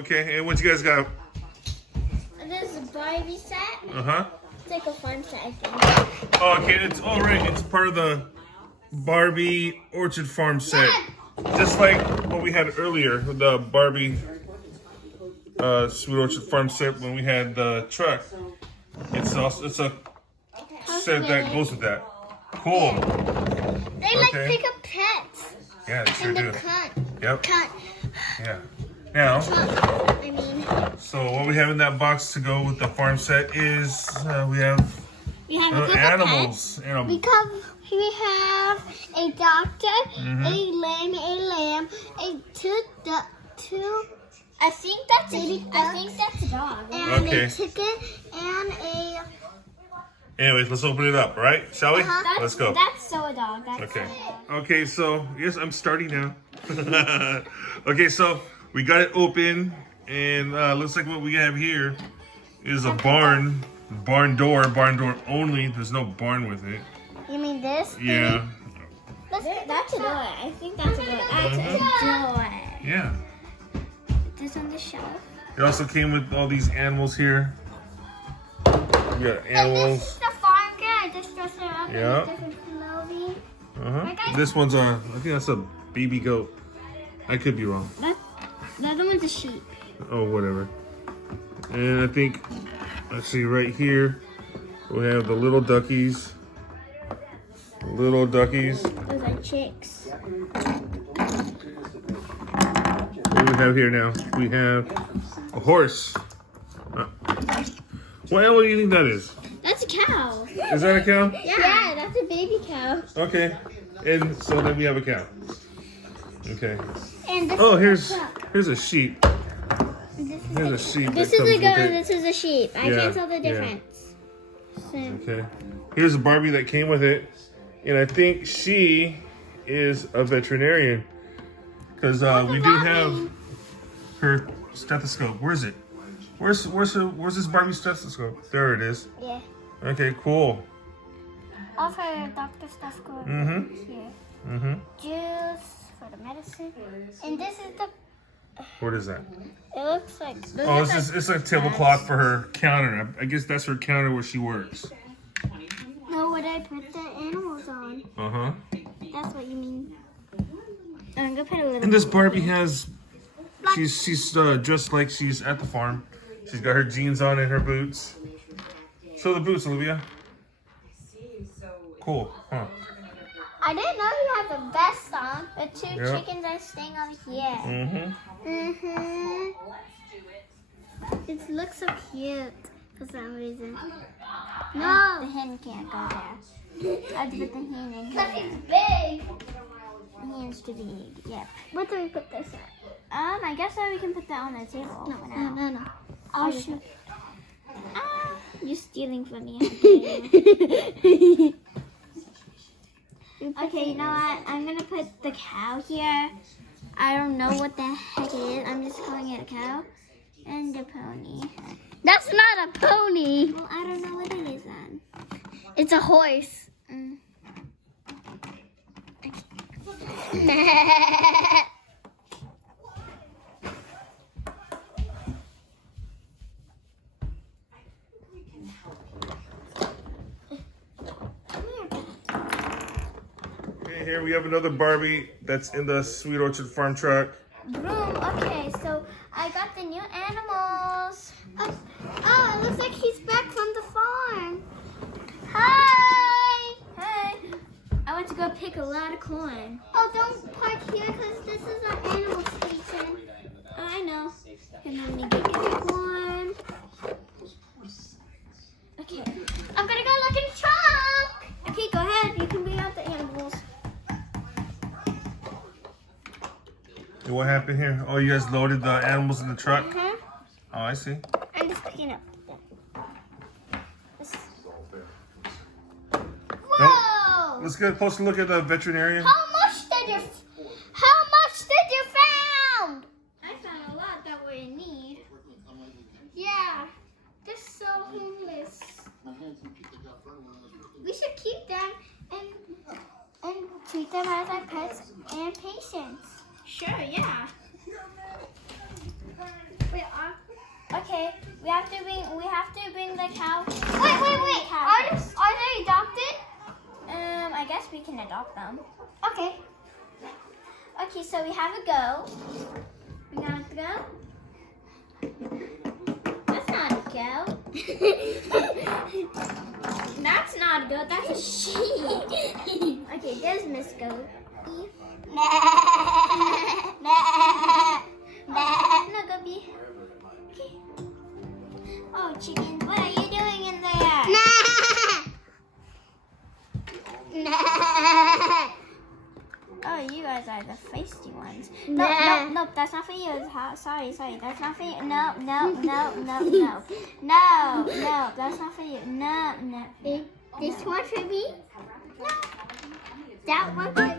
Okay, and what you guys got? This is a Barbie set. Uh-huh. It's like a farm set, I think. Oh, okay, it's all right. It's part of the Barbie Orchard Farm set. Just like what we had earlier with the Barbie Sweet Orchard Farm set when we had the truck. It's a set that goes with that. Cool. They like pick up pets. Yeah, they sure In the do. cut. Yep. Cut. Yeah. Now, I mean. so what we have in that box to go with the farm set is we have animals. And Because we have a doctor, a lamb, two. I think that's a dog. And a chicken and a. Anyways, let's open it up, all right? Shall we? Let's go. That's so a dog. Okay. Okay, so yes, I'm starting now. Okay, so we got it open, and looks like what we have here is a barn door only. There's no barn with it. You mean this? Yeah. That's a door. I think that's a door. That's a door. Yeah. This on the shelf. It also came with all these animals here. We got animals. This is the farm kit. I just dressed it up Yeah. in different clothing. This one's I think that's a baby goat. I could be wrong. The other one's a sheep. Oh, whatever. And I think, let's see, right here, we have the little duckies. Little duckies. Those are chicks. What do we have here now? We have a horse. What animal do you think that is? That's a cow. Is that a cow? Yeah, that's a baby cow. Okay. And so then we have a cow. Okay. And this Oh, is here's a sheep. Here's a sheep. This that is a comes goat with and it. this is a sheep. I Yeah, can't tell the yeah. difference. So, Okay. Here's a Barbie that came with it. And I think she is a veterinarian. Because we do have her stethoscope. Where is it? Where's this Barbie stethoscope? There it is. yeah. Okay, cool. Also, Dr. Stethoscope here. Juice for the medicine. And this is the. What is that? It looks like. Oh, it's a tablecloth for her counter. I guess that's her counter where she works. No, what I put the animals on. Uh-huh. That's what you mean. I'm gonna put a little. And this Barbie has, she's dressed like she's at the farm. She's got her jeans on and her boots. Show the boots, Olivia. Cool, huh? I didn't know you had the vest on. The two chickens are staying over here. It looks so cute for some reason. No, the hen can't go there. I have to put the hen in here. Because it's big. The hen's too big. Yep. What do we put this at? I guess we can put that on the table. No. I'll shoot. You're stealing from me. Okay, you know what? I'm gonna put the cow here. I don't know what the heck it is. I'm just calling it a cow. And the pony. That's not a pony. Well, I don't know what it is then. It's a horse. Okay, here we have another Barbie that's in the Sweet Orchard Farm truck. Boom. Okay, so I got the new animals. Oh, it looks like he's back from the farm. Hi. Hey. I went to go pick a lot of corn. Oh, don't park here because this is our animal station. Oh, I know. And then we get corn. Okay. I'm gonna go look in the trunk. Okay, go ahead. You can bring out the animals. And what happened here? Oh, you guys loaded the animals in the truck? Uh-huh. Oh, I see. I'm just picking up. Whoa! Let's get a closer look at the veterinarian. How much did you found? I found a lot that we're in need. Yeah, they're so homeless. We should keep them and treat them as our pets and patients. Sure, yeah. Wait, Okay, we have to bring the cow. Wait. Are they adopted? I guess we can adopt them. Okay. Okay, so we have a go. We have a go. That's not a go. That's not a goat, that's a sheep. Okay, there's Miss Goat. No, Gobi. Okay. Oh, chickens, what are you doing in there? Oh, you guys are the feisty ones. Nope, that's not for you. Sorry, that's not for you. No, that's not for you. No. This one for me? No. That one for me?